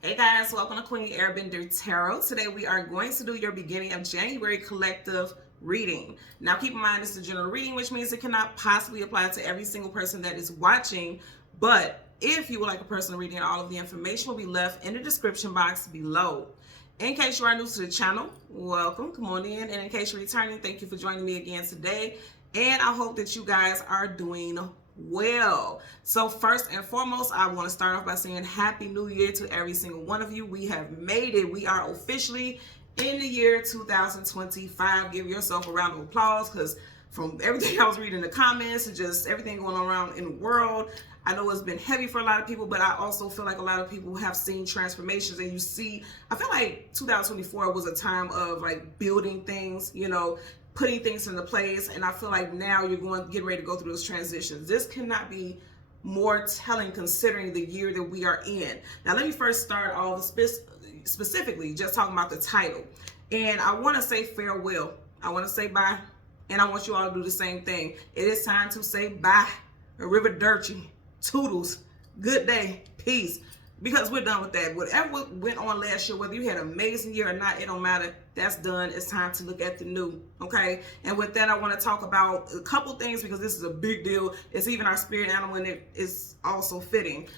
Hey guys, welcome to Queen Airbender Tarot. Today we are going to do your beginning of January collective reading. Now keep in mind it's a general reading, which means it cannot possibly apply to every single person that is watching. But if you would like a personal reading, all of the information will be left in the description box below. In case you are new to the channel, welcome, come on in. And in case you're returning, thank you for joining me again today. And I hope that you guys are doing well. So first and foremost, I want to start off by saying Happy New Year to every single one of you. We have made it. We are officially in the year 2025. Give yourself a round of applause, because from everything I was reading in the comments and just everything going on around in the world, I know it's been heavy for a lot of people, but I also feel like a lot of people have seen transformations. And you see, I feel like 2024 was a time of like building things, putting things into place. And I feel like now you're getting ready to go through those transitions. This cannot be more telling considering the year that we are in. Now, let me first start off specifically just talking about the title. And I want to say farewell. I want to say bye. And I want you all to do the same thing. It is time to say bye. Arrivederci, toodles, good day, peace. Because we're done with that. Whatever went on last year, whether you had an amazing year or not, it don't matter. That's done. It's time to look at the new, okay? And with that, I want to talk about a couple things, because this is a big deal. It's even our spirit animal, and it is also fitting.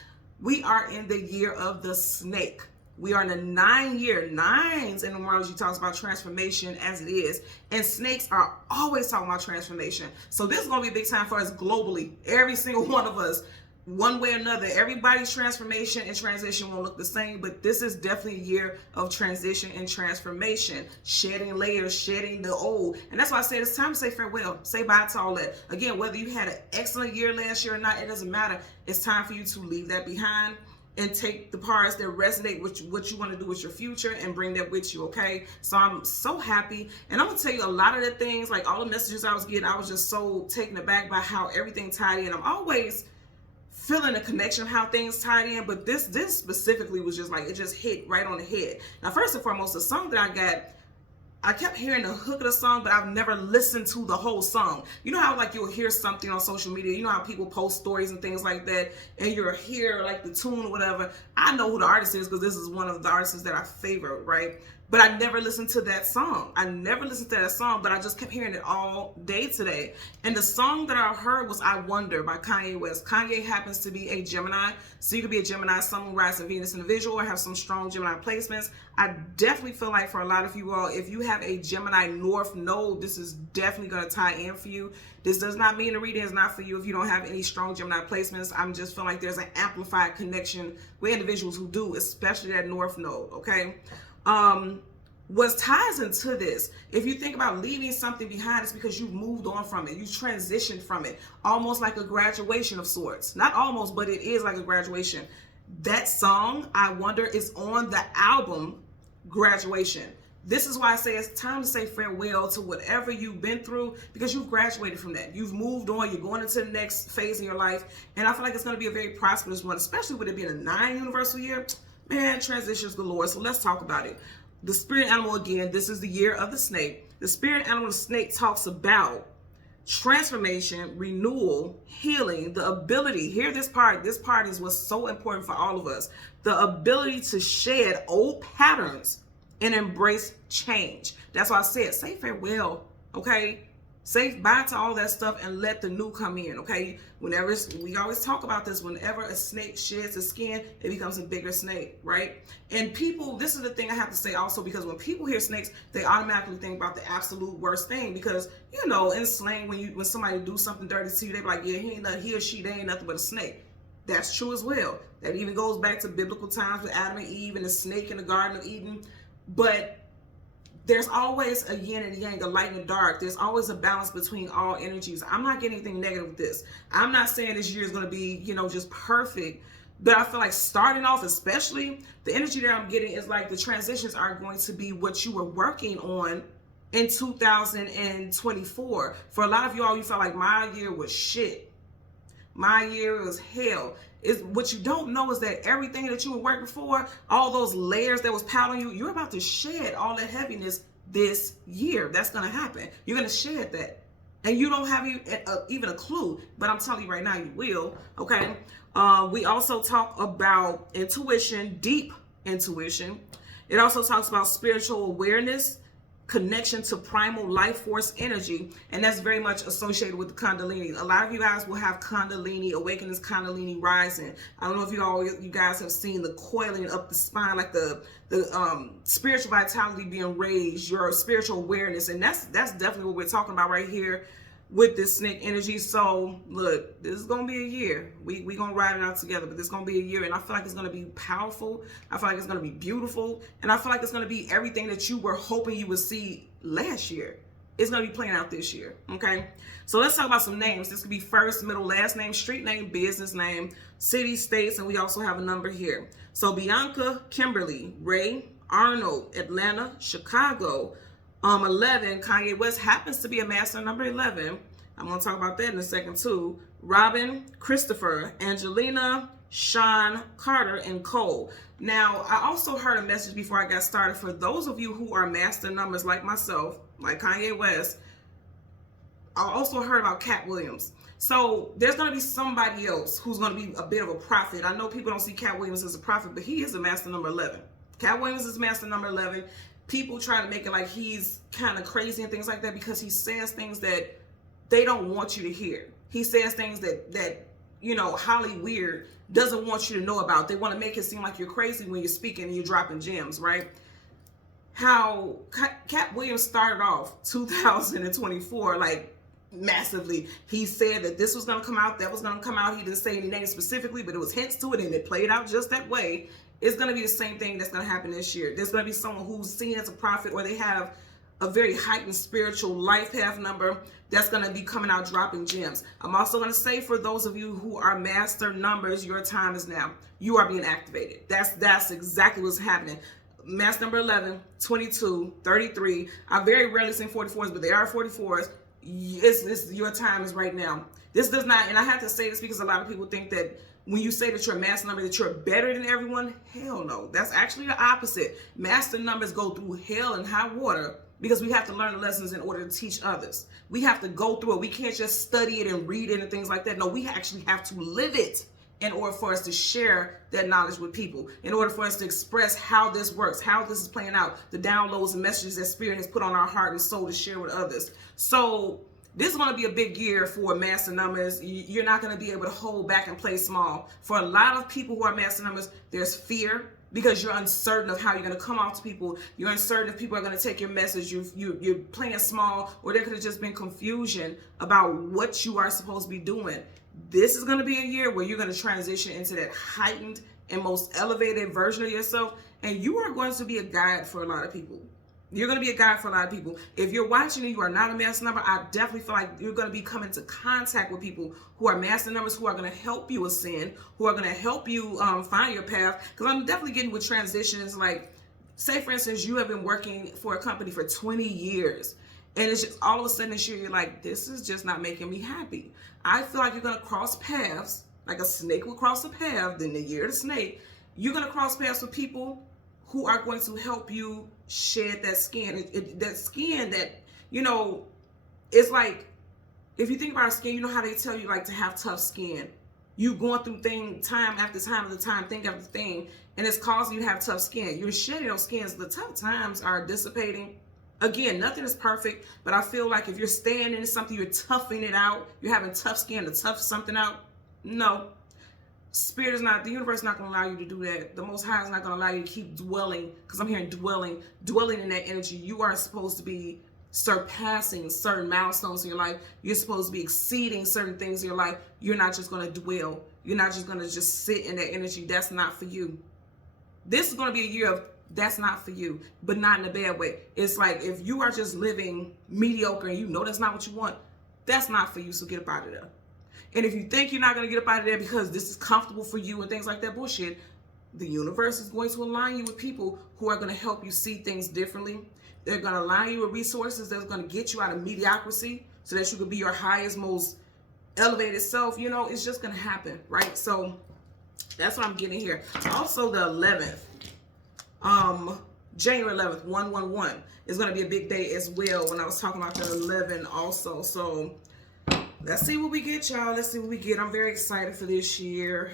We are in the year of the snake. We are in a 9-year, nines in numerology talks about transformation as it is. And snakes are always talking about transformation. So this is going to be a big time for us globally. Every single one of us, one way or another. Everybody's transformation and transition won't look the same, but this is definitely a year of transition and transformation, shedding layers, shedding the old. And that's why I said it's time to say farewell, say bye to all that. Again, whether you had an excellent year last year or not, it doesn't matter. It's time for you to leave that behind and take the parts that resonate with what you want to do with your future and bring that with you, okay? So I'm so happy. And I'm going to tell you a lot of the things, like all the messages I was getting, I was just so taken aback by how everything tied in. I'm always feeling a connection of how things tied in, but this specifically was just like, it just hit right on the head. Now, first and foremost, the song that I got, I kept hearing the hook of the song, but I've never listened to the whole song. You know how like you'll hear something on social media, you know how people post stories and things like that, and you'll hear like the tune or whatever. I know who the artist is because this is one of the artists that I favor, right? But I never listened to that song. I never listened to that song, but I just kept hearing it all day today. And the song that I heard was I Wonder by Kanye West. Kanye happens to be a Gemini, so you could be a Gemini, Sun, Moon, Rising, Venus individual, or have some strong Gemini placements. I definitely feel like for a lot of you all, if you have a Gemini North node, this is definitely going to tie in for you. This does not mean the reading is not for you if you don't have any strong Gemini placements. I'm just feeling like there's an amplified connection with individuals who do, especially that North node, okay? What ties into this, if you think about leaving something behind, it's because you've moved on from it. You transitioned from it, almost like a graduation of sorts. Not almost, but it is like a graduation. That song, I Wonder, is on the album Graduation. This is why I say it's time to say farewell to whatever you've been through, because you've graduated from that. You've moved on. You're going into the next phase in your life. And I feel like it's going to be a very prosperous one, especially with it being a 9 universal year. Man, transitions galore. So let's talk about it. The spirit animal, again, this is the year of the snake. The spirit animal, the snake, talks about transformation, renewal, healing, the ability. Hear this part. This part is what's so important for all of us. The ability to shed old patterns and embrace change. That's why I said, say farewell, okay? Say bye to all that stuff and let the new come in, okay? Whenever, we always talk about this, whenever a snake sheds its skin, it becomes a bigger snake, right? And people, this is the thing I have to say also, because when people hear snakes, they automatically think about the absolute worst thing, because, in slang, when somebody do something dirty to you, they be like, yeah, he or she, they ain't nothing but a snake. That's true as well. That even goes back to biblical times with Adam and Eve and the snake in the Garden of Eden. But there's always a yin and yang, a light and a dark. There's always a balance between all energies. I'm not getting anything negative with this. I'm not saying this year is going to be, just perfect. But I feel like starting off, especially, the energy that I'm getting is like the transitions are going to be what you were working on in 2024. For a lot of y'all, you felt like my year was shit. My year was hell. Is what you don't know is that everything that you were working for, all those layers that was piled on you, you're about to shed all that heaviness this year. That's going to happen. You're going to shed that. And you don't have even a clue. But I'm telling you right now, you will. Okay. We also talk about intuition, deep intuition. It also talks about spiritual awareness, connection to primal life force energy, and that's very much associated with the Kundalini. A lot of you guys will have Kundalini awakenings, Kundalini rising. I don't know if you guys have seen the coiling up the spine, like the spiritual vitality being raised, your spiritual awareness, and that's definitely what we're talking about right here with this snake energy. So look, this is gonna be a year. We gonna ride it out together, but this is gonna be a year, and I feel like it's gonna be powerful. I feel like it's gonna be beautiful, and I feel like it's gonna be everything that you were hoping you would see last year. It's gonna be playing out this year. Okay, so let's talk about some names. This could be first, middle, last name, street name, business name, city, states, and we also have a number here. So Bianca, Kimberly, Ray, Arnold, Atlanta, Chicago. 11, Kanye West happens to be a master number 11. I'm going to talk about that in a second too. Robin, Christopher, Angelina, Sean, Carter, and Cole. Now, I also heard a message before I got started for those of you who are master numbers like myself, like Kanye West. I also heard about Cat Williams. So there's going to be somebody else who's going to be a bit of a prophet. I know people don't see Cat Williams as a prophet, but he is a master number 11. Cat Williams is master number 11. People try to make it like he's kind of crazy and things like that because he says things that they don't want you to hear. He says things that you know, Holly Weird doesn't want you to know about. They want to make it seem like you're crazy when you're speaking and you're dropping gems, right? How Cat Williams started off 2024 like massively. He said that this was going to come out, that was going to come out. He didn't say any names specifically, but it was hints to it, and it played out just that way. It's going to be the same thing that's going to happen this year. There's going to be someone who's seen as a prophet, or they have a very heightened spiritual life path number that's going to be coming out dropping gems. I'm also going to say, for those of you who are master numbers, your time is now. You are being activated. That's exactly what's happening. Master number 11, 22, 33. I very rarely sing 44s, but they are 44s. It's your time is right now. This does not, and I have to say this because a lot of people think that when you say that you're a master number, that you're better than everyone. Hell no. That's actually the opposite. Master numbers go through hell and high water because we have to learn the lessons in order to teach others. We have to go through it. We can't just study it and read it and things like that. No, we actually have to live it in order for us to share that knowledge with people, in order for us to express how this works, how this is playing out, the downloads and messages that Spirit has put on our heart and soul to share with others. So this is going to be a big year for master numbers. You're not going to be able to hold back and play small. For a lot of people who are master numbers, there's fear because you're uncertain of how you're going to come out to people. You're uncertain if people are going to take your message. You're playing small, or there could have just been confusion about what you are supposed to be doing. This is going to be a year where you're going to transition into that heightened and most elevated version of yourself, and you are going to be a guide for a lot of people. You're going to be a guide for a lot of people. If you're watching and you are not a master number, I definitely feel like you're going to be coming into contact with people who are master numbers, who are going to help you ascend, who are going to help you find your path. Because I'm definitely getting with transitions. Like, say, for instance, you have been working for a company for 20 years. And it's just all of a sudden this year, you're like, this is just not making me happy. I feel like you're going to cross paths, like a snake will cross a path, then the year of the snake. You're going to cross paths with people who are going to help you shed that skin. That skin that, you know, it's like, if you think about skin, you know how they tell you like to have tough skin. You going through thing time after time after time, thing after thing, and it's causing you to have tough skin. You're shedding those skins. The tough times are dissipating. Again, nothing is perfect, but I feel like if you're staying in something, you're toughing it out, you're having tough skin to tough something out. No. Spirit is not, the universe is not going to allow you to do that. The Most High is not going to allow you to keep dwelling, because I'm hearing dwelling in that energy. You are supposed to be surpassing certain milestones in your life. You're supposed to be exceeding certain things in your life. You're not just going to dwell. You're not just going to just sit in that energy. That's not for you. This is going to be a year of that's not for you, but not in a bad way. It's like if you are just living mediocre and you know that's not what you want, that's not for you, so get up out of there. And if you think you're not going to get up out of there because this is comfortable for you and things like that, bullshit, the universe is going to align you with people who are going to help you see things differently. They're going to align you with resources that's going to get you out of mediocrity so that you can be your highest, most elevated self. You know, it's just going to happen, right? So that's what I'm getting here. Also, the 11th. January 11th, 111 is going to be a big day as well when I was talking about the 11 also. So let's see what we get, y'all. Let's see what we get. I'm very excited for this year.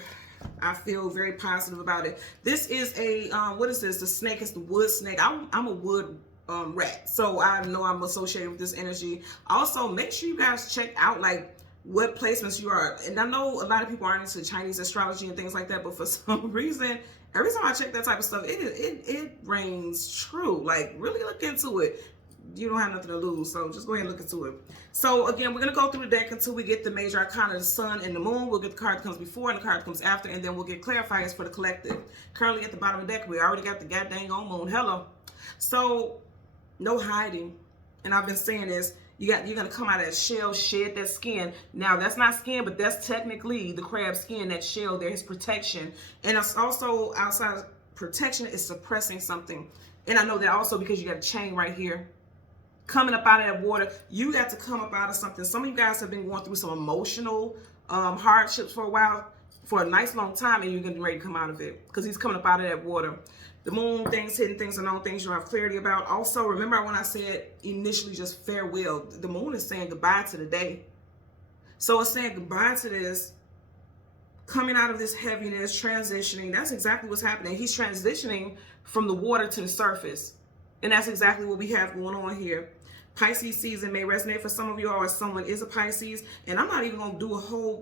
I feel very positive about it. This is a, what is this? The snake is the wood snake. I'm a wood rat, so I know I'm associated with this energy. Also, make sure you guys check out like what placements you are. And I know a lot of people aren't into Chinese astrology and things like that, but for some reason, every time I check that type of stuff, it rings true. Like, really look into it. You don't have nothing to lose, so just go ahead and look into it. So again, we're going to go through the deck until we get the major arcana, the sun and the moon. We'll get the card that comes before and the card that comes after, and then we'll get clarifiers for the collective. Currently at the bottom of the deck, we already got the goddamn on moon. Hello. So, no hiding. And I've been saying this, you're going to come out of that shell, shed that skin. Now, that's not skin, but that's technically the crab skin, that shell there is protection. And it's also, outside of protection, is suppressing something. And I know that also because you got a chain right here. Coming up out of that water, you got to come up out of something. Some of you guys have been going through some emotional hardships for a while, for a nice long time, and you're getting ready to come out of it because he's coming up out of that water. The moon, things, hidden things, and all things you don't have clarity about. Also, remember when I said initially just farewell, the moon is saying goodbye to the day. So it's saying goodbye to this, coming out of this heaviness, transitioning. That's exactly what's happening. He's transitioning from the water to the surface. And that's exactly what we have going on here. Pisces season may resonate for some of you, or someone is a Pisces. And I'm not even going to do a whole,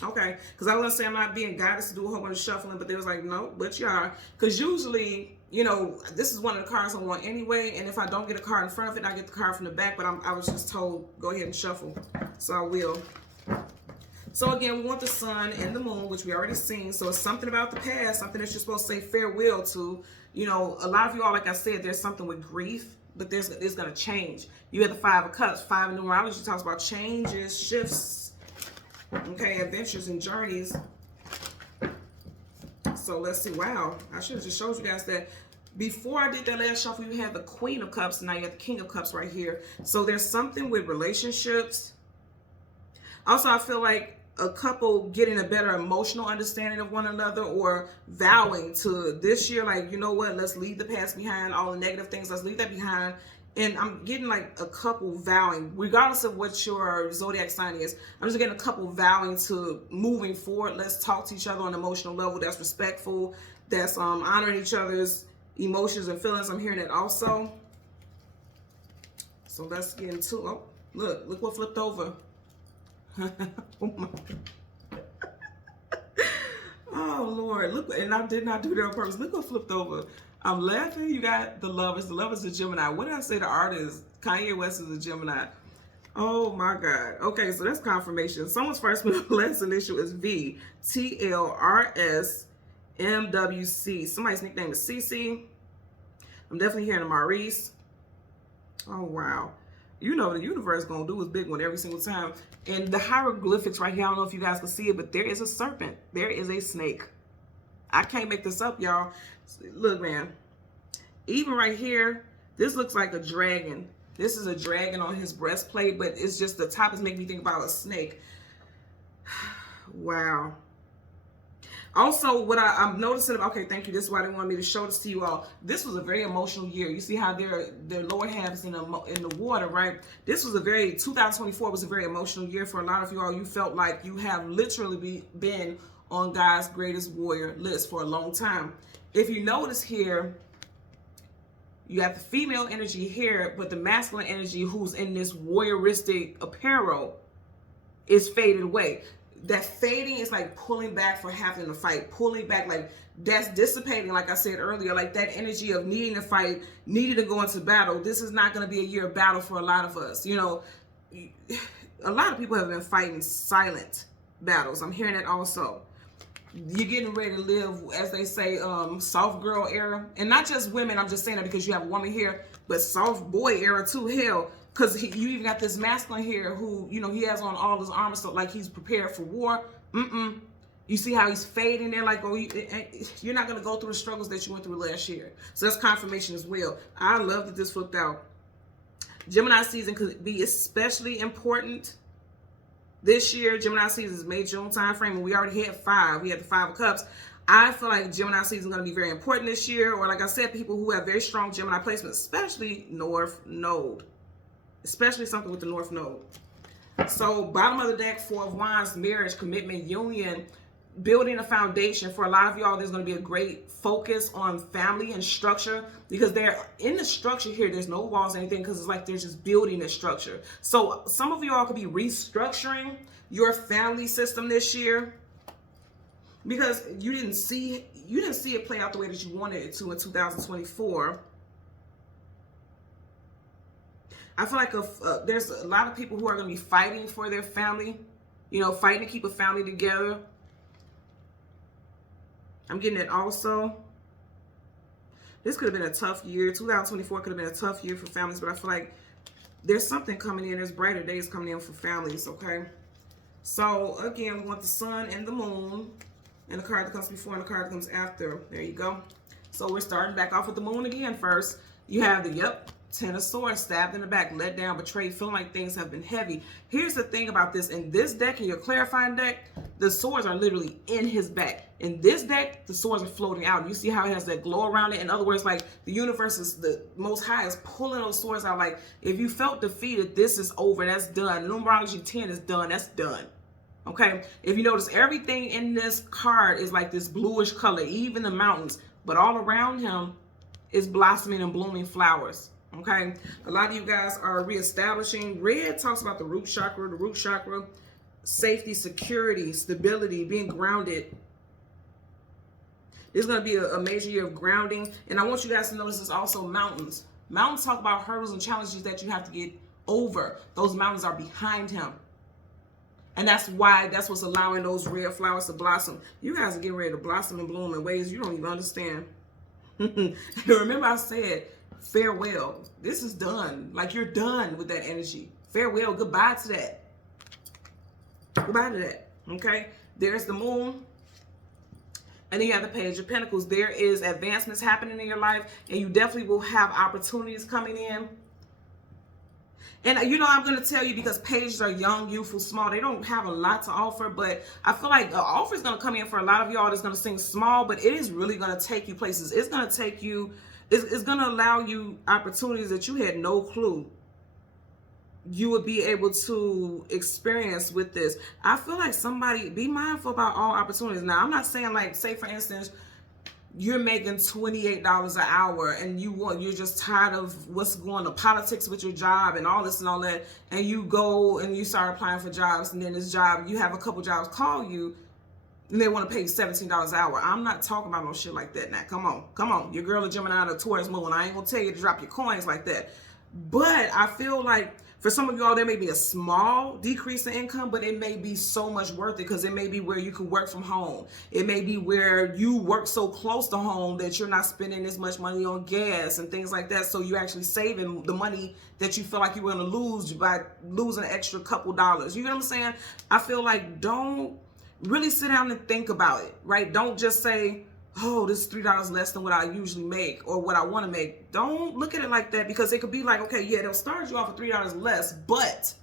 okay. Because I was going to say I'm not being guided to do a whole bunch of shuffling, but they was like, no, but you are. Because usually, you know, this is one of the cards I want anyway. And if I don't get a card in front of it, I get the card from the back. But I was just told, go ahead and shuffle. So I will. So again, we want the sun and the moon, which we already seen. So it's something about the past, something that you're supposed to say farewell to. You know, a lot of you all, like I said, there's something with grief, but it's going to change. You have the Five of Cups. Five in numerology talks about changes, shifts, okay, adventures and journeys. So let's see. Wow, I should have just showed you guys that. Before I did that last shuffle, you had the Queen of Cups, and now you have the King of Cups right here. So there's something with relationships. Also, I feel like a couple getting a better emotional understanding of one another, or vowing to this year, like, you know what, let's leave the past behind, all the negative things, let's leave that behind. And I'm getting like a couple vowing, regardless of what your zodiac sign is. I'm just getting a couple vowing to moving forward. Let's talk to each other on an emotional level that's respectful, that's honoring each other's emotions and feelings. I'm hearing that also. So let's get into, oh, look what flipped over. Oh my God. Oh Lord, look, and I did not do that on purpose. Look what flipped over. I'm laughing. You got the Lovers. The Lovers is Gemini. What did I say? The artist Kanye West is a Gemini. Oh my God. Okay, so that's confirmation. Someone's first middle last initial is V. TLRSMWC. Somebody's nickname is CC. I'm definitely hearing a Maurice. Oh wow. You know the universe gonna do its big one every single time. And the hieroglyphics right here, I don't know if you guys can see it, but there is a serpent. There is a snake. I can't make this up, y'all. Look, man. Even right here, this looks like a dragon. This is a dragon on his breastplate, but it's just the top is making me think about a snake. Wow. Also, what I'm noticing, okay, thank you. This is why they wanted me to show this to you all. This was a very emotional year. You see how their lower half is in the water, right? This was 2024 was a very emotional year for a lot of you all. You felt like you have literally been on God's greatest warrior list for a long time. If you notice here, you have the female energy here, but the masculine energy who's in this warrioristic apparel is faded away. That fading is like pulling back for having to fight, pulling back, like that's dissipating, like I said earlier, like that energy of needing to fight, needing to go into battle. This is not going to be a year of battle for a lot of us. You know, a lot of people have been fighting silent battles. I'm hearing that also. You're getting ready to live, as they say, soft girl era. And not just women, I'm just saying that because you have a woman here, but soft boy era too, hell. Because you even got this masculine here who, you know, he has on all his armor, so like he's prepared for war. You see how he's fading there, like, oh, you're not going to go through the struggles that you went through last year. So that's confirmation as well. I love that this flipped out. Gemini season could be especially important this year. Gemini season is May, June time frame, and we already had 5. We had the 5 of Cups. I feel like Gemini season is going to be very important this year, or like I said, people who have very strong Gemini placements, especially North Node. Especially something with the North Node. So bottom of the deck, 4 of Wands, marriage, commitment, union. building a foundation. For a lot of y'all, there's going to be a great focus on family and structure, because they're in the structure here. There's no walls or anything, because it's like they're just building a structure. So some of y'all could be restructuring your family system this year, because you didn't see it play out the way that you wanted it to in 2024. I feel like there's a lot of people who are going to be fighting for their family, you know, fighting to keep a family together. I'm getting it also. This could have been a tough year. 2024 could have been a tough year for families, but I feel like there's something coming in. There's brighter days coming in for families, okay? So, again, we want the sun and the moon, and the card that comes before and the card that comes after. There you go. So we're starting back off with the moon again first. You have the, Ten of Swords, stabbed in the back, let down, betrayed, feeling like things have been heavy. Here's the thing about this. In this deck, in your clarifying deck, the swords are literally in his back. In this deck, the swords are floating out. You see how it has that glow around it? In other words, like the universe is, the Most High is pulling those swords out. Like, if you felt defeated, this is over. That's done. Numerology 10 is done. That's done. Okay? If you notice, everything in this card is like this bluish color, even the mountains. But all around him is blossoming and blooming flowers. Okay, a lot of you guys are reestablishing. Red talks about the root chakra, safety, security, stability, being grounded. There's going to be a major year of grounding. And I want you guys to notice there's also mountains. Mountains talk about hurdles and challenges that you have to get over. Those mountains are behind him. And that's what's allowing those red flowers to blossom. You guys are getting ready to blossom and bloom in ways you don't even understand. And remember I said, farewell. This is done. Like, you're done with that energy. Farewell. Goodbye to that. Goodbye to that. Okay? There's the moon. And then you have the Page of Pentacles. There is advancements happening in your life, and you definitely will have opportunities coming in. And you know, I'm going to tell you, because pages are young, youthful, small. They don't have a lot to offer, but I feel like the offer is going to come in for a lot of y'all that's going to seem small, but it is really going to take you places. It's going to take you, it's going to allow you opportunities that you had no clue you would be able to experience with this. I feel like somebody, be mindful about all opportunities. Now, I'm not saying, like, say for instance, you're making $28 an hour and you're just tired of what's going on, politics with your job and all this and all that, and you go and you start applying for jobs, and then this job, you have a couple jobs call you and they want to pay you $17 an hour. I'm not talking about no shit like that now. Come on. Your girl is Gemini, the Taurus moon. I ain't gonna tell you to drop your coins like that. But I feel like for some of y'all, there may be a small decrease in income, but it may be so much worth it, because it may be where you can work from home. It may be where you work so close to home that you're not spending as much money on gas and things like that. So you're actually saving the money that you feel like you're going to lose by losing an extra couple dollars. You know what I'm saying? I feel like, don't really sit down and think about it, right? Don't just say, oh, this is $3 less than what I usually make or what I want to make. Don't look at it like that, because it could be like, okay, yeah, they'll start you off at $3 less, but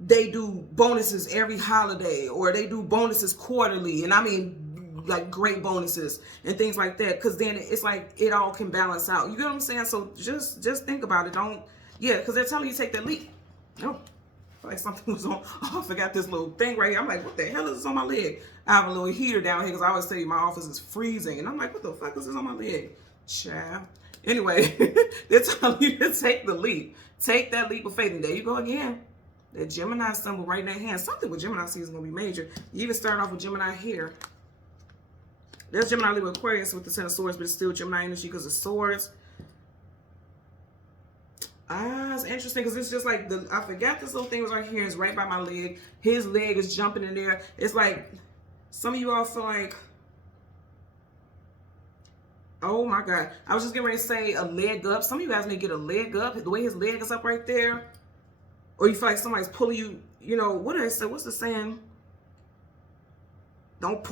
they do bonuses every holiday, or they do bonuses quarterly. And I mean, like, great bonuses and things like that. Because then it's like it all can balance out. You get what I'm saying? So just think about it. Don't, yeah, because they're telling you to take that leap. No. Like something was on. Oh, I forgot this little thing right here. I'm like, what the hell is this on my leg? I have a little heater down here, because I always tell you my office is freezing. And I'm like, what the fuck is this on my leg? Child. Anyway, they're telling you to take the leap. Take that leap of faith. And there you go again. That Gemini symbol right in that hand. Something with Gemini season is going to be major. You even start off with Gemini here. There's Gemini, Libra, Aquarius with the Ten of Swords, but it's still Gemini energy because of swords. Ah, it's interesting, because it's just like, I forgot this little thing was right here. It's right by my leg. His leg is jumping in there. It's like, some of you all feel like, oh my God. I was just getting ready to say a leg up. Some of you guys may get a leg up. The way his leg is up right there. Or you feel like somebody's pulling you, you know, what did I say? What's the saying? Don't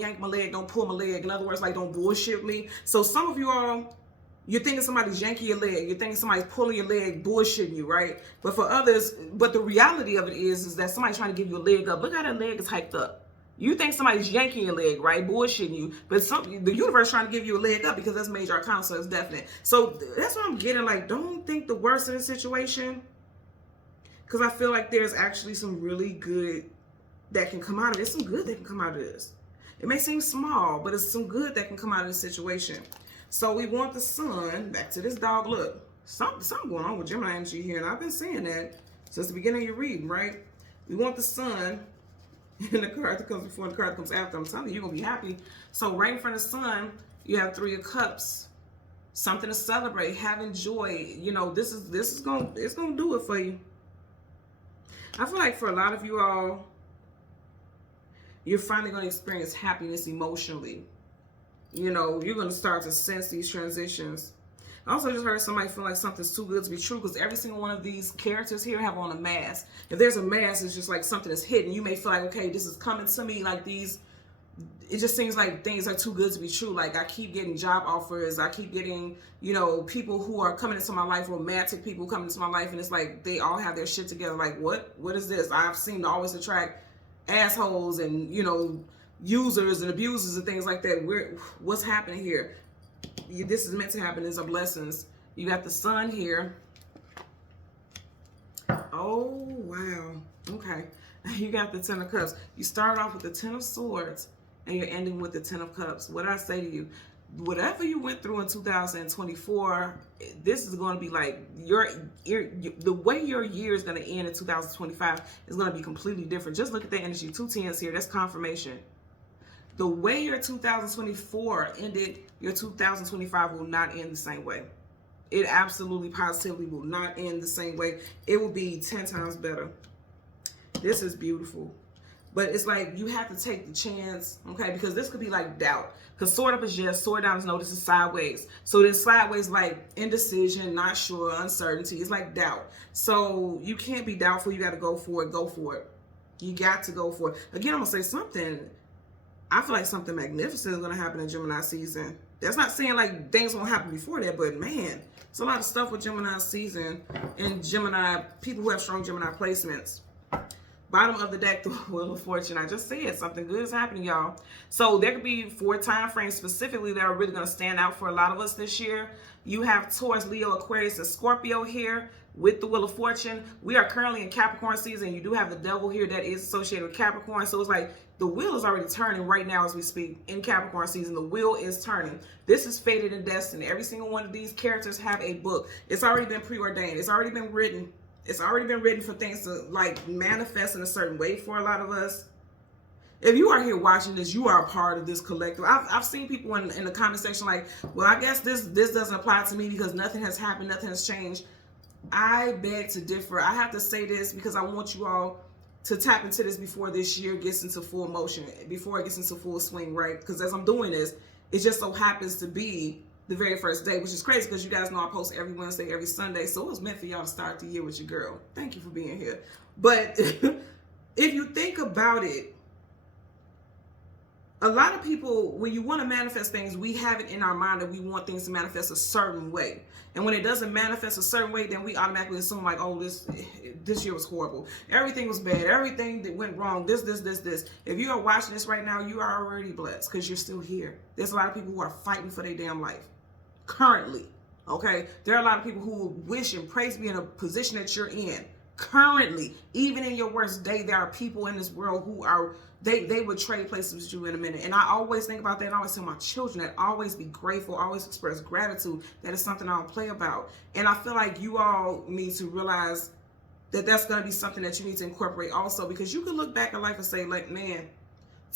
yank my leg. Don't pull my leg. In other words, like, don't bullshit me. So some of you all, you're thinking somebody's yanking your leg. You're thinking somebody's pulling your leg, bullshitting you, right? But for others, but the reality of it is that somebody's trying to give you a leg up. Look how that leg is hiked up. You think somebody's yanking your leg, right? Bullshitting you. But the universe trying to give you a leg up, because that's major arcana, so it's definite. So that's what I'm getting. Like, don't think the worst of the situation, because I feel like there's actually some really good that can come out of this. Some good that can come out of this. It may seem small, but it's some good that can come out of this situation. So we want the sun. Back to this dog. Look, something going on with Gemini energy here, and I've been saying that since the beginning of your reading, right? We want the sun. And the card that comes before and the card that comes after. I'm telling you, you're gonna be happy. So right in front of the sun, you have 3 of Cups. Something to celebrate, having joy. You know, this is gonna do it for you. I feel like for a lot of you all, you're finally gonna experience happiness emotionally. You know, you're gonna start to sense these transitions. I also just heard somebody feel like something's too good to be true, because every single one of these characters here have on a mask. If there's a mask, it's just like something is hidden. You may feel like, okay, this is coming to me, like these, it just seems like things are too good to be true. Like I keep getting job offers, I keep getting, you know, people who are coming into my life, romantic people coming into my life, and it's like they all have their shit together. Like what is this? I've seemed to always attract assholes and, you know, users and abusers and things like that. What's happening here? This is meant to happen. These are blessings. You got the sun here. Oh, wow. Okay. You got the 10 of Cups. You start off with the 10 of Swords and you're ending with the 10 of Cups. What did I say to you? Whatever you went through in 2024, this is going to be like the way your year is going to end in 2025 is going to be completely different. Just look at the energy. 2 tens here. That's confirmation. The way your 2024 ended, your 2025 will not end the same way. It absolutely, positively will not end the same way. It will be 10 times better. This is beautiful. But it's like you have to take the chance, okay? Because this could be like doubt. Because sword up is yes, sword down is no, this is sideways. So this sideways like indecision, not sure, uncertainty. It's like doubt. So you can't be doubtful. You got to go for it. Go for it. You got to go for it. Again, I'm going to say something. I feel like something magnificent is going to happen in Gemini season. That's not saying like things won't happen before that, but man, it's a lot of stuff with Gemini season and Gemini, people who have strong Gemini placements. Bottom of the deck, the Wheel of Fortune. I just said something good is happening, y'all. So there could be 4 time frames specifically that are really going to stand out for a lot of us this year. You have Taurus, Leo, Aquarius, and Scorpio here with the Wheel of Fortune. We are currently in Capricorn season. You do have the Devil here that is associated with Capricorn. So it's like the wheel is already turning right now as we speak in Capricorn season. The wheel is turning. This is fated and destined. Every single one of these characters have a book. It's already been preordained. It's already been written. It's already been written for things to like manifest in a certain way for a lot of us. If you are here watching this, you are a part of this collective. I've seen people in the comment section like, well, I guess this doesn't apply to me because nothing has happened, nothing has changed. I beg to differ. I have to say this because I want you all to tap into this before this year gets into full motion, before it gets into full swing, right? Because as I'm doing this, it just so happens to be the very first day, which is crazy because you guys know I post every Wednesday, every Sunday. So it was meant for y'all to start the year with your girl. Thank you for being here. But if you think about it, a lot of people, when you want to manifest things, we have it in our mind that we want things to manifest a certain way. And when it doesn't manifest a certain way, then we automatically assume like, oh, this year was horrible. Everything was bad. Everything that went wrong. This. If you are watching this right now, you are already blessed because you're still here. There's a lot of people who are fighting for their damn life currently. Okay. There are a lot of people who wish and pray to be in a position that you're in currently. Even in your worst day, there are people in this world who are they would trade places with you in a minute. And I always think about that, and I always tell my children that always be grateful, always express gratitude. That is something I don't play about. And I feel like you all need to realize that that's going to be something that you need to incorporate also, because you can look back at life and say like, man,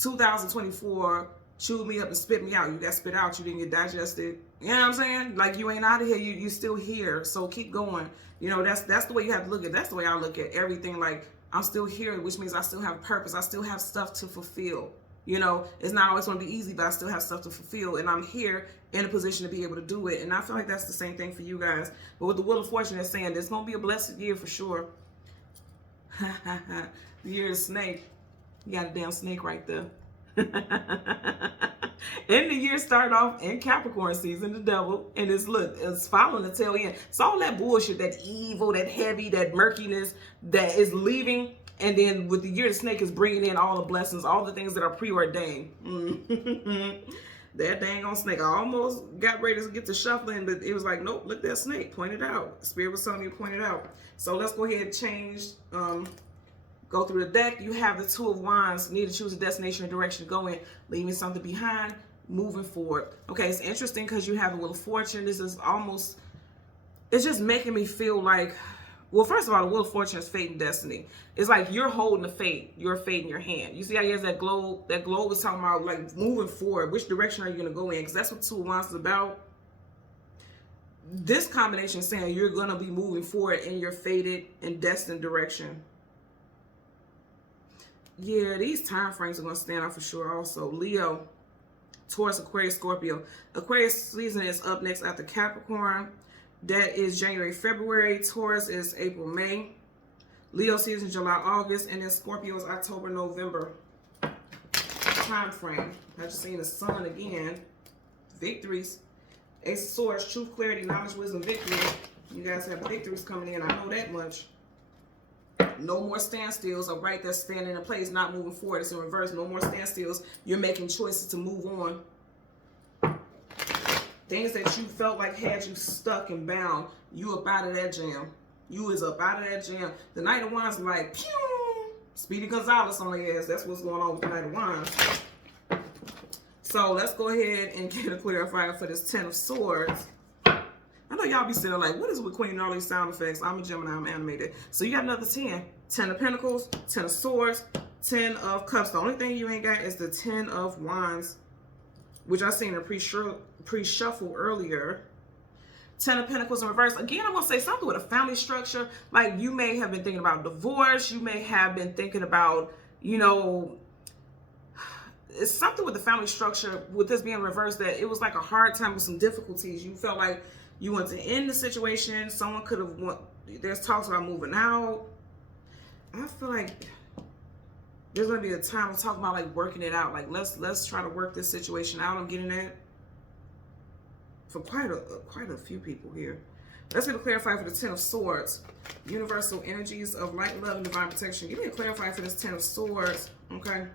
2024 chewed me up and spit me out. You got spit out, you didn't get digested. You know what I'm saying? Like you ain't out of here, you still here. So keep going. You know, that's the way you have to look at it. That's the way I look at everything. Like, I'm still here, which means I still have purpose. I still have stuff to fulfill. You know, it's not always going to be easy, but I still have stuff to fulfill. And I'm here in a position to be able to do it. And I feel like that's the same thing for you guys. But with the Wheel of Fortune, it's saying there's going to be a blessed year for sure. The year of snake. You got a damn snake right there. And the year started off in Capricorn season, the devil, and it's following the tail end. It's all that bullshit, that evil, that heavy, that murkiness that is leaving. And then with the year the snake is bringing in all the blessings, all the things that are preordained. That dang on snake. I almost got ready to get to shuffling, but it was like, nope, look, that snake, point it out. Spirit was telling me to point it out. So let's go ahead and change Go through the deck. You have the Two of Wands. Need to choose a destination or direction to go in, leaving something behind, moving forward. Okay, it's interesting because you have the Wheel of Fortune. This is almost, it's just making me feel like, well, first of all, the Wheel of Fortune is fate and destiny. It's like you're holding the fate, your fate in your hand. You see how he has that globe? That globe is talking about like moving forward. Which direction are you going to go in? Because that's what Two of Wands is about. This combination is saying you're going to be moving forward in your fated and destined direction. Yeah, these time frames are going to stand out for sure also. Leo, Taurus, Aquarius, Scorpio. Aquarius season is up next after Capricorn. That is January, February. Taurus is April, May. Leo season July, August. And then Scorpio is October, November. Time frame. I just seen the sun again. Victories. Ace of Swords, truth, clarity, knowledge, wisdom, victory. You guys have victories coming in. I know that much. No more standstills. All right, that's standing in place, not moving forward. It's in reverse. No more standstills. You're making choices to move on. Things that you felt like had you stuck and bound, you up out of that jam. You is up out of that jam. The Knight of Wands like, pew! Speedy Gonzalez on the ass. That's what's going on with the Knight of Wands. So let's go ahead and get a clarifier for this Ten of Swords. I know y'all be sitting like, what is with Queen and all these sound effects? I'm a Gemini, I'm animated. So you got another 10. 10 of Pentacles, 10 of Swords, 10 of Cups. The only thing you ain't got is the 10 of Wands, which I seen in a pre-shuffle earlier. 10 of Pentacles in reverse. Again, I'm going to say something with a family structure. Like you may have been thinking about divorce. You may have been thinking about, you know, it's something with the family structure with this being reversed that it was like a hard time with some difficulties. You felt like you want to end the situation. Someone could have there's talks about moving out. I feel like there's going to be a time of talking about like working it out. Like let's try to work this situation out. I'm getting that for quite a few people here. Let's get a clarifier for the 10 of Swords. Universal energies of light, love, and divine protection. Give me a clarifier for this 10 of Swords. Okay.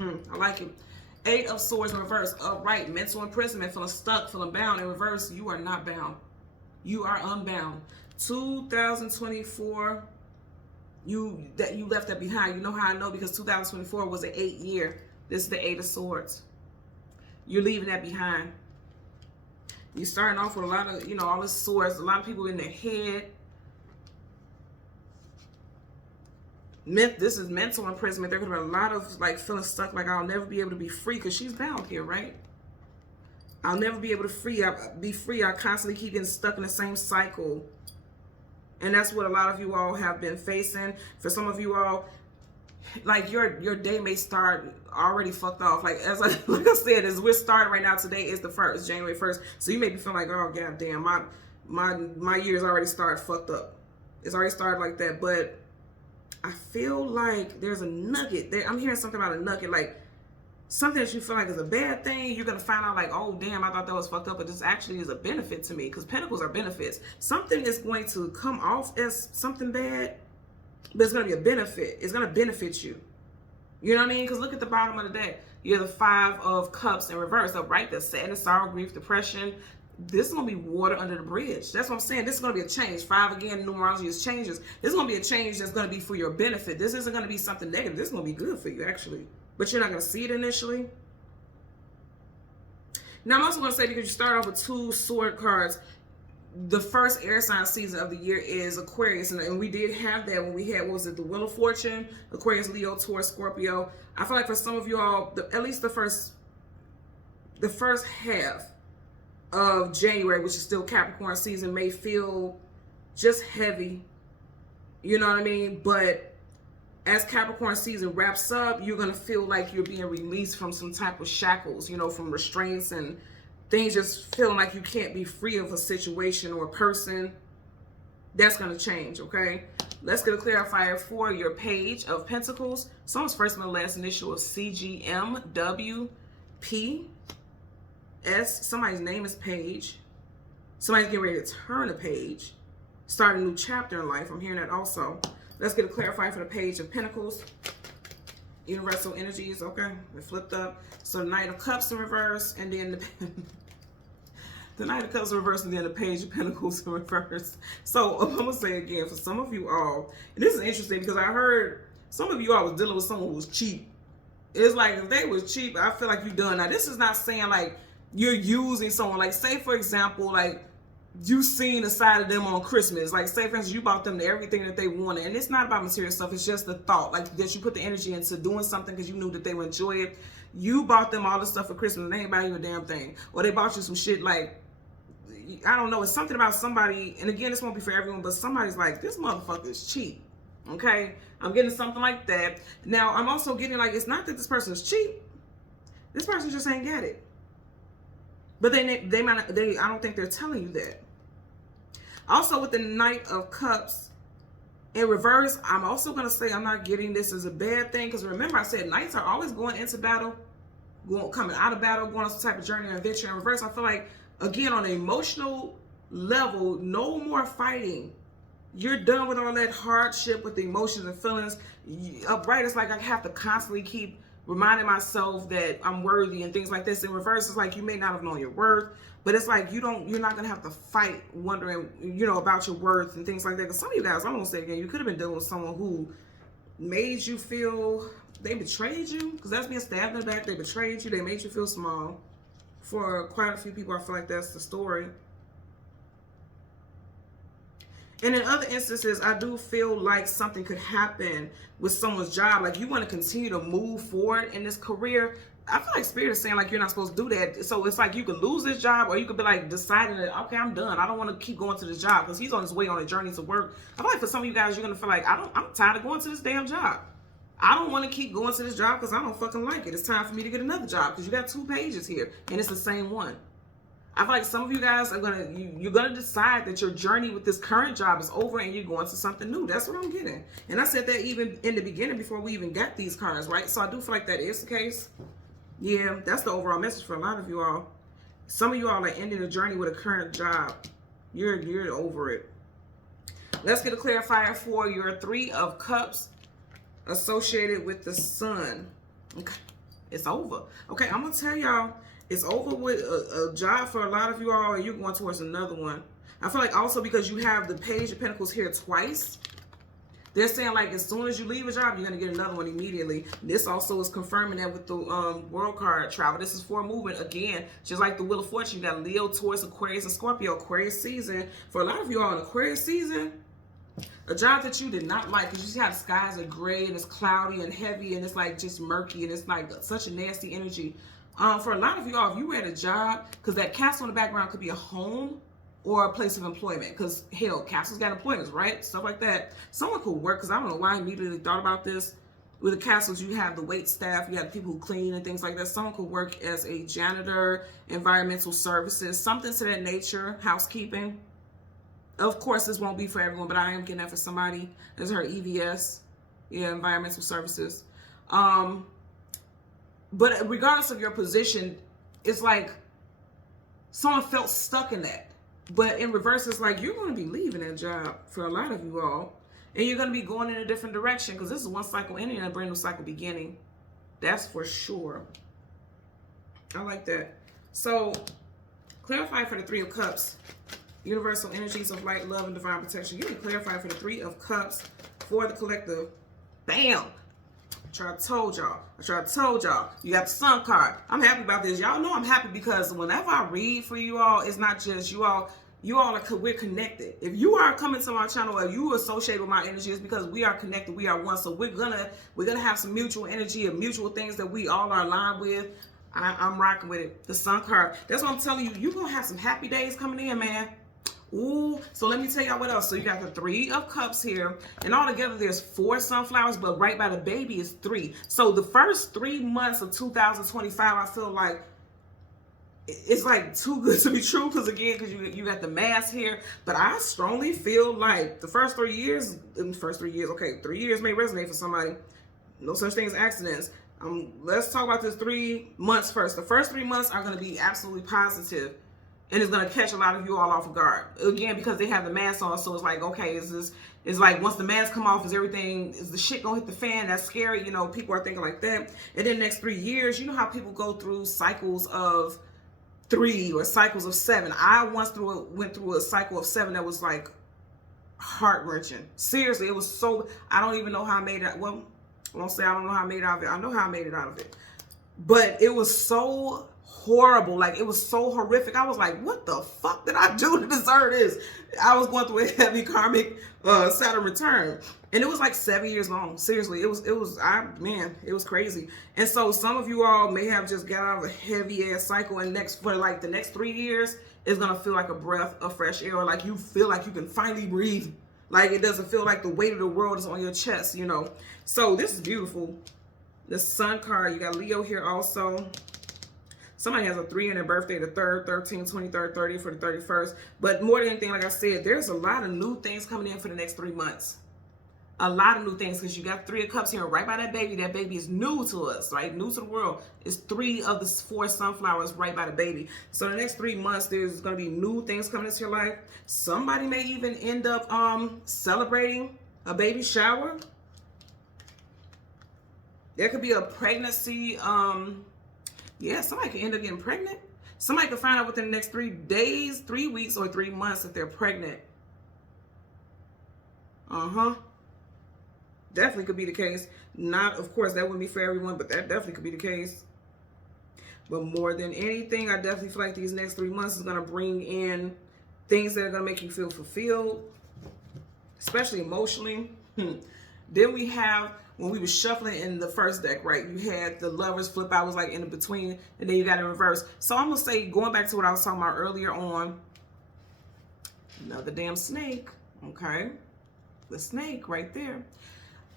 I like it. 8 of Swords in reverse. Upright. Mental imprisonment. Feeling stuck. Feeling bound. In reverse. You are not bound. You are unbound. 2024. You left that behind. You know how I know? Because 2024 was an 8 year. This is the 8 of Swords. You're leaving that behind. You're starting off with a lot of, you know, all this swords. A lot of people in their head. This is mental imprisonment. There could have been a lot of like feeling stuck, like I'll never be able to be free because she's bound here, right? I'll never be able to be free. I constantly keep getting stuck in the same cycle. And that's what a lot of you all have been facing. For some of you all, like your day may start already fucked off. Like like I said, as we're starting right now, today is the 1st, January 1st. So you may be feeling like, oh goddamn, my year's already started fucked up. It's already started like that. But I feel like there's a nugget there. I'm hearing something about a nugget, like something that you feel like is a bad thing. You're going to find out like, oh, damn, I thought that was fucked up, but this actually is a benefit to me because Pentacles are benefits. Something is going to come off as something bad, but it's going to be a benefit. It's going to benefit you. You know what I mean? Because look at the bottom of the deck. You have the 5 of Cups in reverse, upright. That's sadness, sorrow, grief, depression. This is going to be water under the bridge. That's what I'm saying. This is going to be a change. 5 again, numerology is changes. This is going to be a change that's going to be for your benefit. This isn't going to be something negative. This is going to be good for you, actually. But you're not going to see it initially. Now, I'm also going to say, because you start off with 2 sword cards, the first air sign season of the year is Aquarius. And we did have that when we had, what was it, the Wheel of Fortune, Aquarius, Leo, Taurus, Scorpio. I feel like for some of you all, at least the first half of January, which is still Capricorn season, may feel just heavy. You know what I mean? But as Capricorn season wraps up, you're going to feel like you're being released from some type of shackles, you know, from restraints and things, just feeling like you can't be free of a situation or a person. That's going to change, okay? Let's get a clarifier for your Page of Pentacles. Someone's first and last initial is CGMWP. Somebody's name is Page. Somebody's getting ready to turn a page, start a new chapter in life. I'm hearing that also. Let's get a clarifier for the Page of Pentacles. Universal energies, okay, it flipped up. So Knight of Cups in reverse, and then the Knight of Cups in reverse, and then the Page of Pentacles in reverse. So I'm gonna say again, for some of you all, and this is interesting because I heard Some of you all was dealing with someone who was cheap. It's like, if they was cheap, I feel like you done. Now, this is not saying like you're using someone. Like, say for example, like you seen the side of them on Christmas. Like, say for instance, you bought them everything that they wanted, and it's not about material stuff. It's just the thought, like that you put the energy into doing something because you knew that they would enjoy it. You bought them all the stuff for Christmas, and they ain't buying you a damn thing, or they bought you some shit like, I don't know. It's something about somebody, and again, this won't be for everyone, but somebody's like, this motherfucker is cheap. Okay, I'm getting something like that. Now, I'm also getting like, it's not that this person is cheap. This person just ain't get it. But they might, I don't think they're telling you that. Also, with the Knight of Cups in reverse, I'm also going to say I'm not getting this as a bad thing. Because remember, I said knights are always going into battle, coming out of battle, going on some type of journey or adventure. In reverse, I feel like, again, on an emotional level, no more fighting. You're done with all that hardship with the emotions and feelings. Upright, it's like I have to constantly keep reminding myself that I'm worthy and things like this. In reverse, it's like you may not have known your worth, but it's like you're not gonna have to fight wondering, about your worth and things like that. Because some of you guys, I'm gonna say again, you could have been dealing with someone who made you feel they betrayed you, because that's being stabbed in the back. They betrayed you. They made you feel small. For quite a few people, I feel like that's the story. And in other instances, I do feel like something could happen with someone's job. Like you want to continue to move forward in this career. I feel like Spirit is saying like you're not supposed to do that. So it's like you could lose this job, or you could be like deciding that, okay, I'm done. I don't want to keep going to this job, because he's on his way on a journey to work. I feel like for some of you guys, you're going to feel like, I'm tired of going to this damn job. I don't want to keep going to this job because I don't fucking like it. It's time for me to get another job, because you got 2 pages here and it's the same one. I feel like some of you guys are you're gonna decide that your journey with this current job is over and you're going to something new. That's what I'm getting. And I said that even in the beginning before we even got these cards, right? So I do feel like that is the case. Yeah, that's the overall message for a lot of you all. Some of you all are ending a journey with a current job. You're over it. Let's get a clarifier for your 3 of Cups associated with the Sun. Okay, it's over. Okay, I'm gonna tell y'all, it's over with a job for a lot of you all, and you're going towards another one. I feel like also because you have the Page of Pentacles here twice, they're saying like as soon as you leave a job, you're going to get another one immediately. This also is confirming that with the World card travel. This is for movement again, just like the Wheel of Fortune. You got Leo, Taurus, Aquarius, and Scorpio. Aquarius season. For a lot of you all in Aquarius season, a job that you did not like, because you see how the skies are gray and it's cloudy and heavy and it's like just murky and it's like such a nasty energy. For a lot of y'all, if you were at a job, because that castle in the background could be a home or a place of employment, because hell, castles got employments, right? Stuff like that. Someone could work, because I don't know why I immediately thought about this. With the castles, you have the wait staff, you have people who clean and things like that. Someone could work as a janitor, environmental services, something to that nature, housekeeping. Of course, this won't be for everyone, but I am getting that for somebody. There's her EVS, yeah, environmental services. But regardless of your position, it's like someone felt stuck in that. But in reverse, it's like you're going to be leaving that job for a lot of you all. And you're going to be going in a different direction, because this is one cycle ending and a brand new cycle beginning. That's for sure. I like that. So, clarify for the 3 of Cups. Universal energies of light, love, and divine protection. You can clarify for the 3 of Cups for the collective. Bam! I told y'all. You got the Sun card. I'm happy about this. Y'all know I'm happy, because whenever I read for you all, it's not just you all. We're connected. If you are coming to my channel or you associate with my energy, it's because we are connected. We are one. So we're gonna have some mutual energy and mutual things that we all are aligned with. I'm rocking with it. The Sun card. That's what I'm telling you. You're gonna have some happy days coming in, man. Ooh, so let me tell y'all what else. So you got the 3 of Cups here, and all together there's 4 sunflowers, but right by the baby is 3. So the first 3 months of 2025, I feel like it's like too good to be true, because you got the mass here. But I strongly feel like the first 3 years, okay, 3 years may resonate for somebody. No such thing as accidents. Let's talk about this 3 months first. The first 3 months are going to be absolutely positive. And it's going to catch a lot of you all off guard. Again, because they have the mask on. So it's like, okay, it's like once the mask come off, is the shit going to hit the fan? That's scary. People are thinking like that. And then next 3 years, you know how people go through cycles of 3 or cycles of 7. I once went through a cycle of 7 that was like heart-wrenching. Seriously, it was so, I don't even know how I made it. Well, I won't say I don't know how I made it out of it. I know how I made it out of it. But it was so horrible. Like, it was so horrific. I was like, what the fuck did I do to deserve this? I was going through a heavy karmic Saturn return. And it was like 7 years long. Seriously, it was crazy. And so some of you all may have just got out of a heavy ass cycle, and for like the next 3 years, it's gonna feel like a breath of fresh air, or like you feel like you can finally breathe. Like, it doesn't feel like the weight of the world is on your chest, you know. So this is beautiful. The Sun card, you got Leo here also. Somebody has a 3 in their birthday, the 3rd, 13th, 23rd, 30th, for the 31st. But more than anything, like I said, there's a lot of new things coming in for the next 3 months. A lot of new things, because you got 3 of Cups here right by that baby. That baby is new to us, right? New to the world. It's 3 of the 4 sunflowers right by the baby. So the next 3 months, there's going to be new things coming into your life. Somebody may even end up celebrating a baby shower. There could be a pregnancy. Yeah, somebody could end up getting pregnant. Somebody could find out within the next 3 days, 3 weeks, or 3 months that they're pregnant. Definitely could be the case. Not, of course, that wouldn't be for everyone, but that definitely could be the case. But more than anything, I definitely feel like these next 3 months is going to bring in things that are going to make you feel fulfilled, especially emotionally. Then we have, when we were shuffling in the first deck, right, you had the Lovers flip out, was like in between, and then you got in reverse. So I'm going to say, going back to what I was talking about earlier on, another damn snake, okay? The snake right there.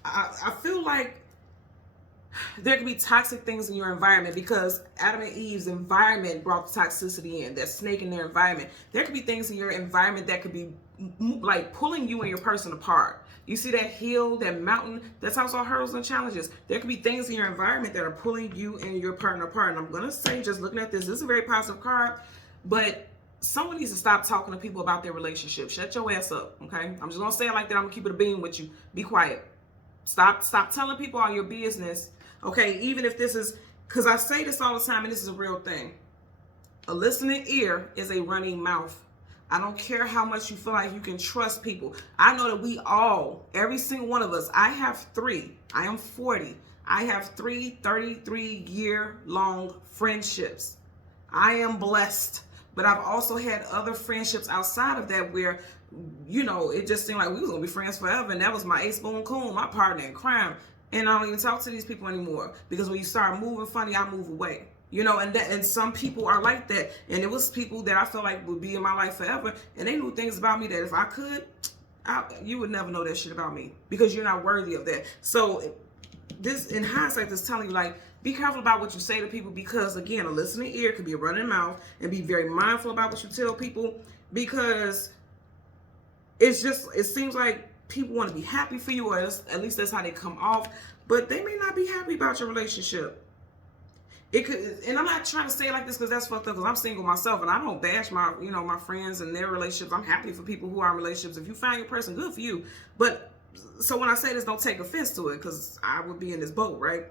I feel like there could be toxic things in your environment, because Adam and Eve's environment brought the toxicity in, that snake in their environment. There could be things in your environment that could be like pulling you and your person apart. You see that hill, that mountain, that's also hurdles and challenges. There could be things in your environment that are pulling you and your partner apart. And I'm going to say, just looking at this is a very positive card, but someone needs to stop talking to people about their relationship. Shut your ass up, okay? I'm just going to say it like that. I'm going to keep it a beam with you. Be quiet. Stop telling people all your business, okay? Even if this is, because I say this all the time, and this is a real thing. A listening ear is a running mouth. I don't care how much you feel like you can trust people. I know that we all, every single one of us, I have 3. I am 40. I have 3 33-year-long friendships. I am blessed. But I've also had other friendships outside of that where, you know, it just seemed like we was going to be friends forever. And that was my ace boon coon, my partner in crime. And I don't even talk to these people anymore. Because when you start moving funny, I move away. You know, and some people are like that. And it was people that I felt like would be in my life forever. And they knew things about me that if I could, you would never know that shit about me. Because you're not worthy of that. So this, in hindsight, is telling you, like, be careful about what you say to people, because, again, a listening ear could be a running mouth, and be very mindful about what you tell people, because it seems like people want to be happy for you, or at least that's how they come off, but they may not be happy about your relationship. It could, and I'm not trying to say it like this because that's fucked up, because I'm single myself, and I don't bash my, you know, my friends and their relationships. I'm happy for people who are in relationships. If you find your person, good for you. But so when I say this, don't take offense to it, because I would be in this boat, right?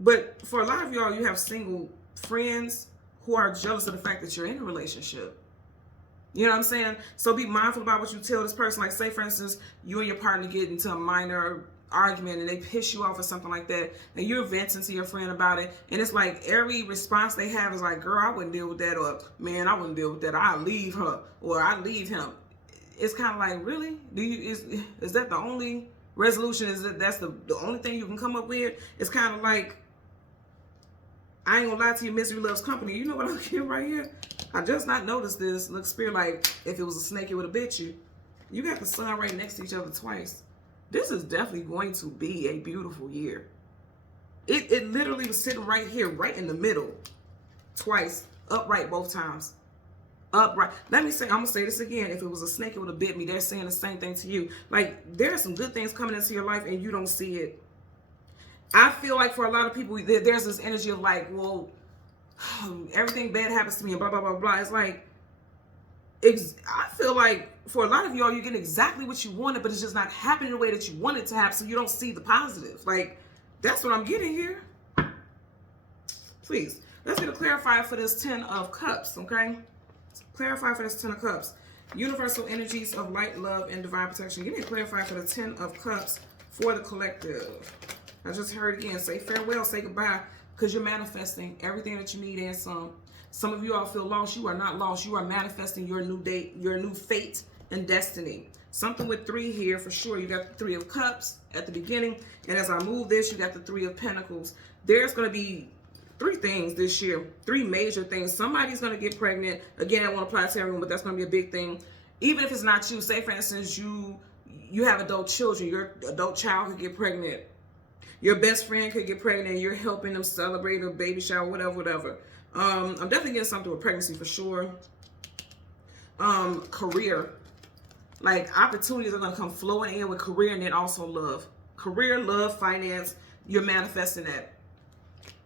But for a lot of y'all, you have single friends who are jealous of the fact that you're in a relationship. You know what I'm saying? So be mindful about what you tell this person. Like, say, for instance, you and your partner get into a minor argument and they piss you off or something like that, and you're venting to your friend about it, and it's like every response they have is like, girl, I wouldn't deal with that, or man, I wouldn't deal with that, I'll leave her, or I leave him. It's kind of like, really? Is that the only resolution? That's the only thing you can come up with? It's kind of like, I ain't gonna lie to you, misery loves company. You know what I'm getting right here? I just not noticed this. Look, Spirit, like, if it was a snake, it would have bit you. You got the sun right next to each other twice. This is definitely going to be a beautiful year. It literally was sitting right here, right in the middle, twice, upright both times. Upright. Let me say, I'm gonna say this again. If it was a snake, it would have bit me. They're saying the same thing to you. Like, there are some good things coming into your life and you don't see it. I feel like for a lot of people, there's this energy of like, well, everything bad happens to me and blah, blah, blah, blah. It's like, I feel like for a lot of y'all, you're getting exactly what you wanted, but it's just not happening the way that you want it to happen, so you don't see the positive. Like, that's what I'm getting here. Please, let's get a clarifier for this 10 of Cups, okay? Clarify for this 10 of Cups. Universal energies of light, love, and divine protection. Give me a clarifier for the 10 of Cups for the collective. I just heard again, say farewell, say goodbye, because you're manifesting everything that you need and some. Some of you all feel lost. You are not lost. You are manifesting your new date, your new fate and destiny. Something with 3 here for sure. You got the 3 of Cups at the beginning. And as I move this, you got the 3 of Pentacles. There's going to be 3 things this year. 3 major things. Somebody's going to get pregnant. Again, I won't apply to everyone, but that's going to be a big thing. Even if it's not you. Say, for instance, you have adult children. Your adult child could get pregnant. Your best friend could get pregnant. You're helping them celebrate a baby shower, whatever. I'm definitely getting something with pregnancy for sure. Career. Like, opportunities are going to come flowing in with career and then also love. Career, love, finance. You're manifesting that.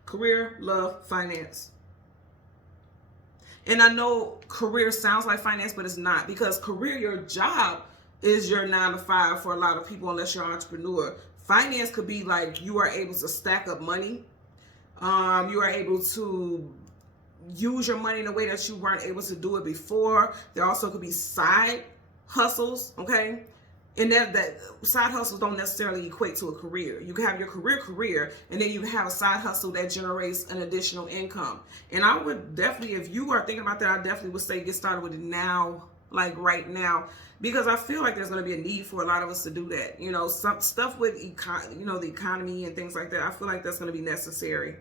Career, love, finance. And I know career sounds like finance, but it's not. Because career, your job, is your 9 to 5 for a lot of people, unless you're an entrepreneur. Finance could be like you are able to stack up money. You are able to use your money in a way that you weren't able to do it before. There also could be side hustles, okay? And that side hustles don't necessarily equate to a career. You can have your career, and then you have a side hustle that generates an additional income. And I would definitely, if you are thinking about that, I definitely would say get started with it now, like right now, because I feel like there's going to be a need for a lot of us to do that. You know, some stuff with the economy and things like that. I feel like that's going to be necessary.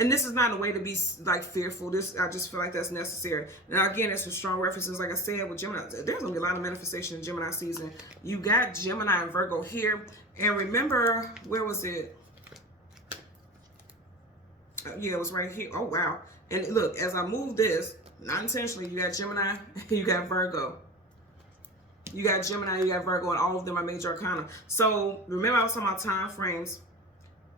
And this is not a way to be like fearful. I just feel like that's necessary. Now again, it's some strong references. Like I said with Gemini, there's gonna be a lot of manifestation in Gemini season. You got Gemini and Virgo here, and remember, where was it? Yeah, it was right here. Oh wow! And look, as I move this, not intentionally, you got Gemini, you got Virgo. You got Gemini, you got Virgo, and all of them are major arcana. So remember, I was talking about time frames.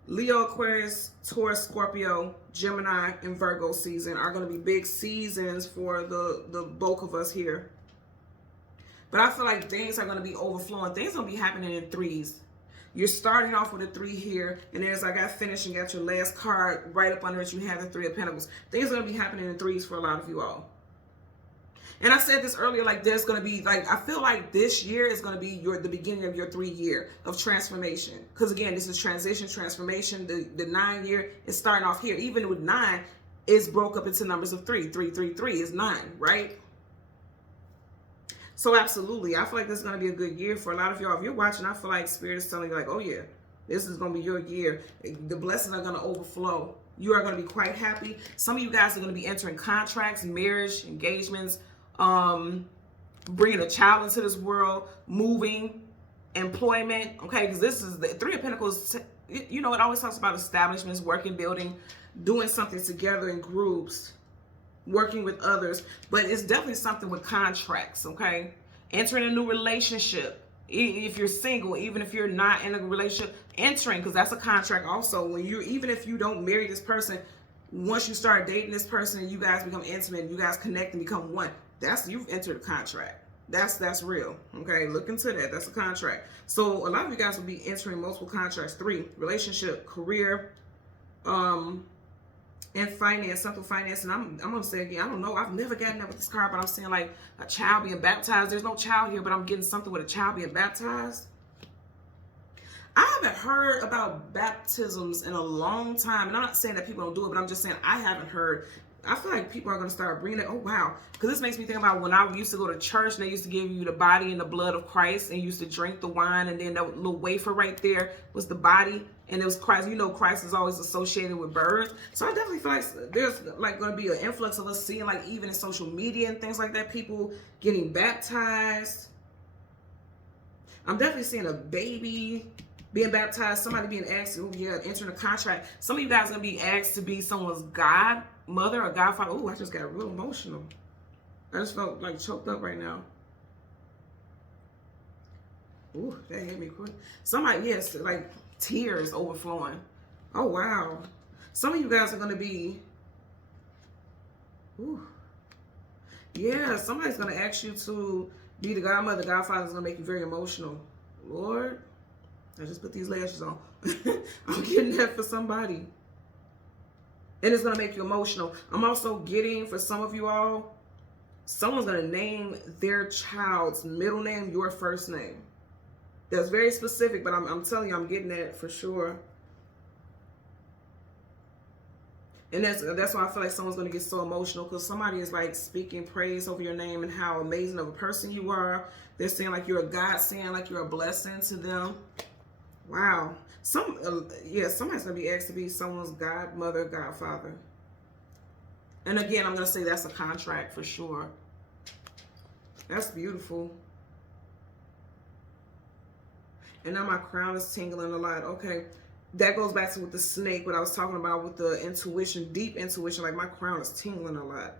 Leo, Aquarius, Taurus, Scorpio, Gemini, and Virgo season are going to be big seasons for the bulk of us here. But I feel like things are going to be overflowing. Things are going to be happening in 3s. You're starting off with a 3 here, and then as I got finished and got your last card right up under it, you have the 3 of Pentacles. Things are going to be happening in 3s for a lot of you all. And I said this earlier, like there's going to be, like, I feel like this year is going to be the beginning of your 3-year of transformation. Because again, this is transition, transformation. The 9-year is starting off here. Even with 9, it's broke up into numbers of 3. 3, 3, 3 is 9, right? So absolutely, I feel like this is going to be a good year for a lot of y'all. If you're watching, I feel like Spirit is telling you like, oh yeah, this is going to be your year. The blessings are going to overflow. You are going to be quite happy. Some of you guys are going to be entering contracts, marriage, engagements, bringing a child into this world, moving, employment, okay? Because this is the 3 of Pentacles. You know, it always talks about establishments, working, building, doing something together in groups, working with others. But it's definitely something with contracts, okay? Entering a new relationship. If you're single, even if you're not in a relationship, entering, because that's a contract also. When you're, even if you don't marry this person, once you start dating this person and you guys become intimate, you guys connect and become one, you've entered a contract. That's real. Okay, look into that. That's a contract. So a lot of you guys will be entering multiple contracts. 3, relationship, career, and finance, something finance. And I'm gonna say again, I don't know. I've never gotten that with this card, but I'm seeing like a child being baptized. There's no child here, but I'm getting something with a child being baptized. I haven't heard about baptisms in a long time. And I'm not saying that people don't do it, but I'm just saying I haven't heard. I feel like people are going to start bringing it. Oh, wow. Because this makes me think about when I used to go to church and they used to give you the body and the blood of Christ and you used to drink the wine. And then that little wafer right there was the body. And it was Christ. You know, Christ is always associated with birds. So I definitely feel like there's like going to be an influx of us seeing, like, even in social media and things like that, people getting baptized. I'm definitely seeing a baby being baptized, somebody being asked to, entering a contract. Some of you guys are going to be asked to be someone's godmother or godfather. Oh, I just got real emotional. I just felt like choked up right now. Ooh, that hit me quick. Somebody, yes, like tears overflowing. Oh, wow. Some of you guys are going to be, ooh. Yeah, somebody's going to ask you to be the godmother, godfather is going to make you very emotional. Lord, I just put these lashes on. I'm getting that for somebody. And it's going to make you emotional. I'm also getting, for some of you all, someone's going to name their child's middle name your first name. That's very specific, but I'm telling you, I'm getting that for sure. And that's why I feel like someone's going to get so emotional, because somebody is like speaking praise over your name and how amazing of a person you are. They're saying like you're a godsend, like you're a blessing to them. Wow. Somebody's going to be asked to be someone's godmother, godfather. And again, I'm going to say that's a contract for sure. That's beautiful. And now my crown is tingling a lot. Okay. That goes back to with the snake, what I was talking about with the intuition, deep intuition. Like my crown is tingling a lot.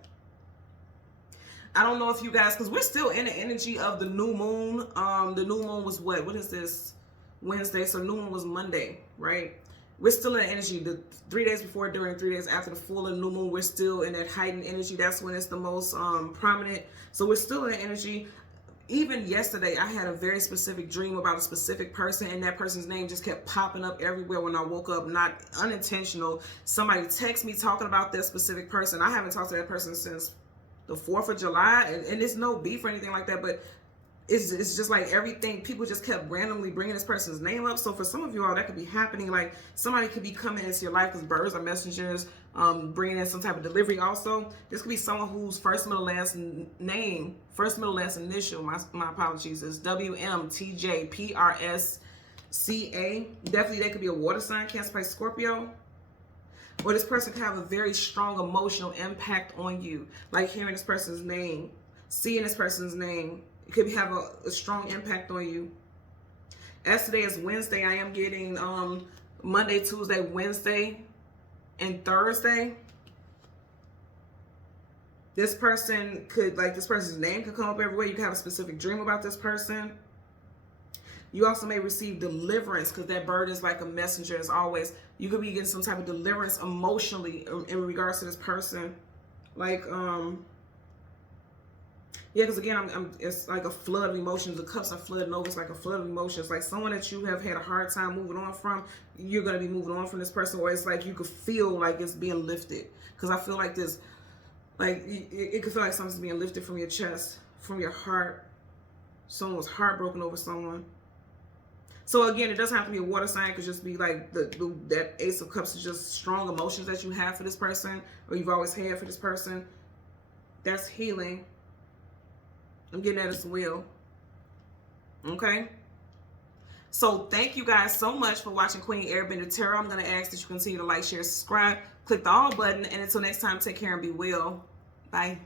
I don't know if you guys, because we're still in the energy of the new moon. The new moon was what? What is this? Wednesday. So new moon was Monday, right? We're still in the energy. The 3 days before, during, 3 days after the full and new moon, we're still in that heightened energy. That's when it's the most prominent. So we're still in the energy. Even yesterday, I had a very specific dream about a specific person, and that person's name just kept popping up everywhere when I woke up, not unintentional. Somebody texted me talking about that specific person. I haven't talked to that person since the 4th of July, and it's no beef or anything like that, but it's just like everything, people just kept randomly bringing this person's name up. So for some of you all, that could be happening. Like somebody could be coming into your life, because birds are messengers, bringing in some type of delivery. Also, this could be someone whose first, middle, last name, first, middle, last initial, my apologies, is WMTJPRSCA. Definitely, they could be a water sign, Cancer, Pisces, Scorpio. Or this person could have a very strong emotional impact on you. Like hearing this person's name, seeing this person's name. It could have a strong impact on you. As today is Wednesday, I am getting Monday, Tuesday, Wednesday, and Thursday. This person could, like, this person's name could come up everywhere. You could have a specific dream about this person. You also may receive deliverance, because that bird is like a messenger as always. You could be getting some type of deliverance emotionally in regards to this person. Like, yeah, because again, it's like a flood of emotions. The cups are flooding over. It's like a flood of emotions. Like someone that you have had a hard time moving on from, you're going to be moving on from this person. Or it's like you could feel like it's being lifted. Because I feel like this, like it could feel like something's being lifted from your chest, from your heart. Someone was heartbroken over someone. So again, it doesn't have to be a water sign. It could just be like that Ace of Cups is just strong emotions that you have for this person, or you've always had for this person. That's healing. I'm getting that as well. Okay. So thank you guys so much for watching Queen Airbender Tarot. I'm going to ask that you continue to like, share, subscribe, click the all button. And until next time, take care and be well. Bye.